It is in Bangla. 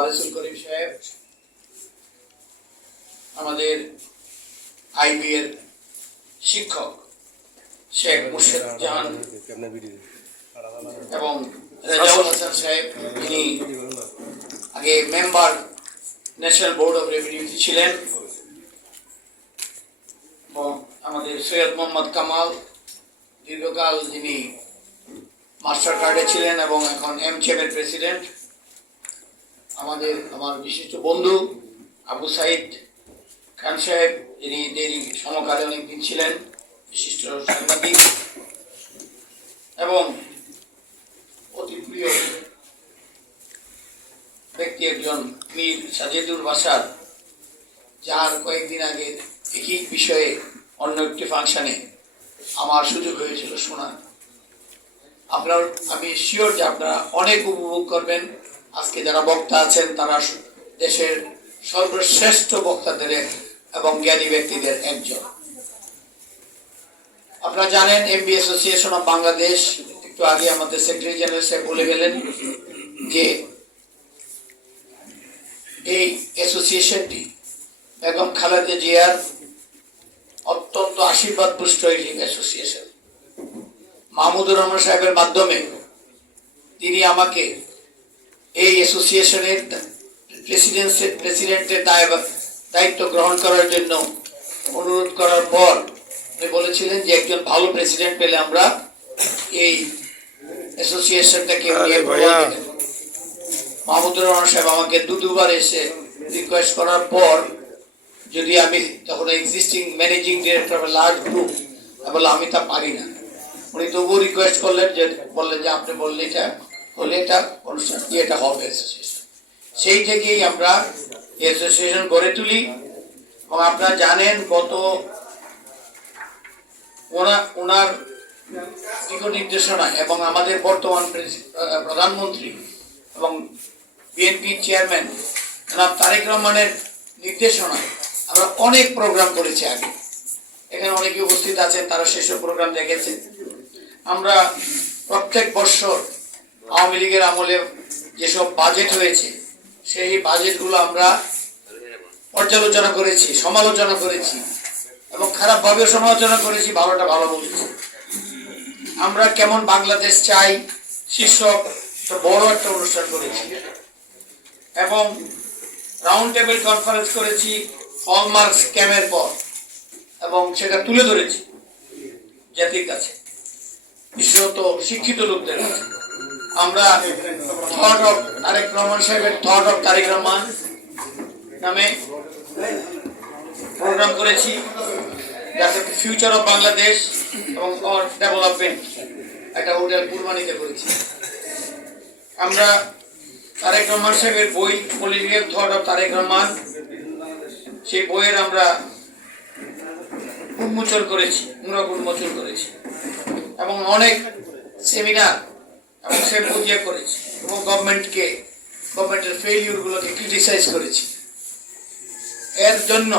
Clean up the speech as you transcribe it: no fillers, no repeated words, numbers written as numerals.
ওয়ারেসুল করিম সাহেব, আমাদের আইবি এর শিক্ষক শেখ মুর্শেদ জাহান এবং রেজাউল হাসান সাহেব, যিনি আগে মেম্বার ন্যাশনাল বোর্ড অফ রেভিনিউতে ছিলেন, এবং আমাদের সৈয়দ মোহাম্মদ কামাল, দীর্ঘকাল যিনি মাস্টার কার্ডে ছিলেন এবং এখন এমচেমের প্রেসিডেন্ট, আমার বিশিষ্ট বন্ধু আবু সাইদ খান সাহেব, যিনি সমকালে অনেকদিন ছিলেন, বিশিষ্ট সাংবাদিক, এবং অতি প্রিয় ব্যক্তি একজন মীর সাজেদুর বাসার, যার কয়েকদিন আগে একই বিষয়ে অন্য একটি ফাংশনে আমার সুযোগ হয়েছিল শোনার। আমি শিওর যে আপনারা অনেক উপভোগ করবেন। আজকে যারা বক্তা আছেন তারা দেশের সর্বশ্রেষ্ঠ বক্তাদের এবং জ্ঞানী ব্যক্তিদের একজন। আপনারা জানেন এমবি অ্যাসোসিয়েশন অফ বাংলাদেশ, একটু আগে আমাদের সেক্রেটারি জেনারেল সাহেব বলে গেলেন যে এই অ্যাসোসিয়েশনটি বেগম খালেদা জিয়ার অত্যন্ত আশীর্বাদ পুষ্ট একটি অ্যাসোসিয়েশন। মাহমুদুর রহমান সাহেবের মাধ্যমে তিনি আমাকে এই অ্যাসোসিয়েশনের প্রেসিডেন্টের দায়িত্ব গ্রহণ করার জন্য অনুরোধ করার পর উনি বলেছিলেন যে একজন ভালো প্রেসিডেন্ট পেলে আমরা এই অ্যাসোসিয়েশনটাকে মাহমুদুর রহমান সাহেব আমাকে দুবার এসে রিকোয়েস্ট করার পর, যদি আমি তখন existing managing director of large group, বলে আমি তা পারি না, উনি তবুও রিকোয়েস্ট করলেন যে আপনি বললে এটা হলে এটা অনুষ্ঠান দিয়ে এটা হবে অ্যাসোসিয়েশন। সেই থেকেই আমরা অ্যাসোসিয়েশন গড়ে তুলি। এবং আপনারা জানেন গত ওনার দিক নির্দেশনা এবং আমাদের বর্তমান প্রধানমন্ত্রী এবং বিএনপি চেয়ারম্যান জনাব তারেক রহমানের নির্দেশনায় আমরা অনেক প্রোগ্রাম করেছি। আগে এখানে অনেকে উপস্থিত আছেন, তারা সেসব প্রোগ্রাম দেখেছেন। আমরা প্রত্যেক বছর আওয়ামী লীগের আমলে যেসব বাজেট হয়েছে সেই বাজেটগুলো আমরা পর্যালোচনা করেছি, সমালোচনা করেছি এবং খারাপভাবেও সমালোচনা করেছি, ভালোটা ভালো বলেছি। আমরা কেমন বাংলাদেশ চাই শীর্ষক বড় একটা অনুষ্ঠান করেছি এবং রাউন্ড টেবিল কনফারেন্স করেছি হলমার্ক স্ক্যামের পর, এবং সেটা তুলে ধরেছি জাতির কাছে, বিশেষত শিক্ষিত লোকদের কাছে। আমরা থট অফ তারেক রহমান সাহেবের থট অফ তারেক রহমান নামে প্রোগ্রাম করেছি, যাতে ফিউচার অফ বাংলাদেশ এবং ডেভেলপমেন্ট একটা হোটেল কুরবানিতে করেছি। আমরা তারেক রহমান সাহেবের বই political thought of Tarique Rahman, সেই বইয়ের আমরা উন্মোচন করেছি, মূলক উন্মোচন করেছি এবং অনেক সেমিনার এবং সেম্পোজিয়া করেছি এবং গভর্নমেন্টের ফেইলিউরগুলোকে ক্রিটিসাইজ করেছি। এর জন্য